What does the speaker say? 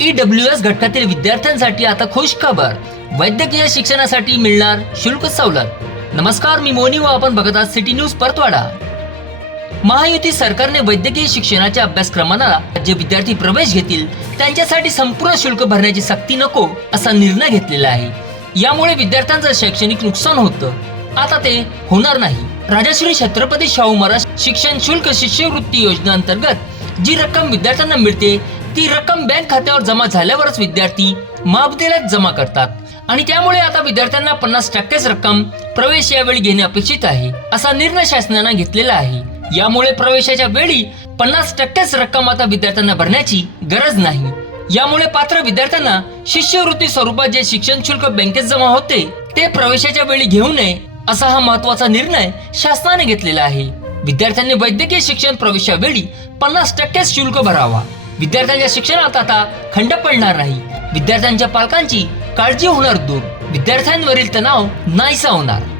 EW S घटकातील विद्यार्थ्यांसाठी आता खुश खबर. वैद्यकीय शिक्षणासाठी मिळणार शुल्क सवलत. नमस्कार मी मोनी व आपण बघत आहात सिटी न्यूज परतवाडा. महायुती सरकारने वैद्यकीय शिक्षणाच्या अभ्यासक्रमांना जे विद्यार्थी प्रवेश घेतील त्यांच्यासाठी संपूर्ण शुल्क भरण्याची सक्ती नको असा निर्णय घेतलेला आहे. यामुळे विद्यार्थ्यांचं शैक्षणिक नुकसान होतं. आता ते होणार नाही. राजश्री छत्रपती शाहू महाराज शिक्षण शुल्क शिष्यवृत्ती योजनेअंतर्गत जी रक्कम विद्यार्थ्यांना मिळते ती रक्कम बँक खात्यावर जमा झाल्यावरच विद्यार्थी महाविद्यालयात जमा करतात. आणि त्यामुळे आता विद्यार्थ्यांना पन्नास टक्केच रक्कम प्रवेश यावेळी घेणे अपेक्षित आहे असा निर्णय शासनाने घेतलेला आहे. यामुळे प्रवेशाच्या वेळी पन्नास टक्केच रक्कम आता विद्यार्थ्यांना भरण्याची गरज नाही. यामुळे पात्र विद्यार्थ्यांना शिष्यवृत्ती स्वरूपात जे शिक्षण शुल्क बँकेत जमा होते ते प्रवेशाच्या वेळी घेऊ नये असा हा महत्त्वाचा निर्णय शासनाने घेतलेला आहे. विद्यार्थ्यांनी वैद्यकीय शिक्षण प्रवेशावेळी पन्नास टक्केच शुल्क भरावा. विद्यार्थ्यांच्या शिक्षणात आता खंड पडणार नाही. विद्यार्थ्यांच्या पालकांची काळजी होणार दूर. विद्यार्थ्यांवरील तणाव नाहीसा होणार.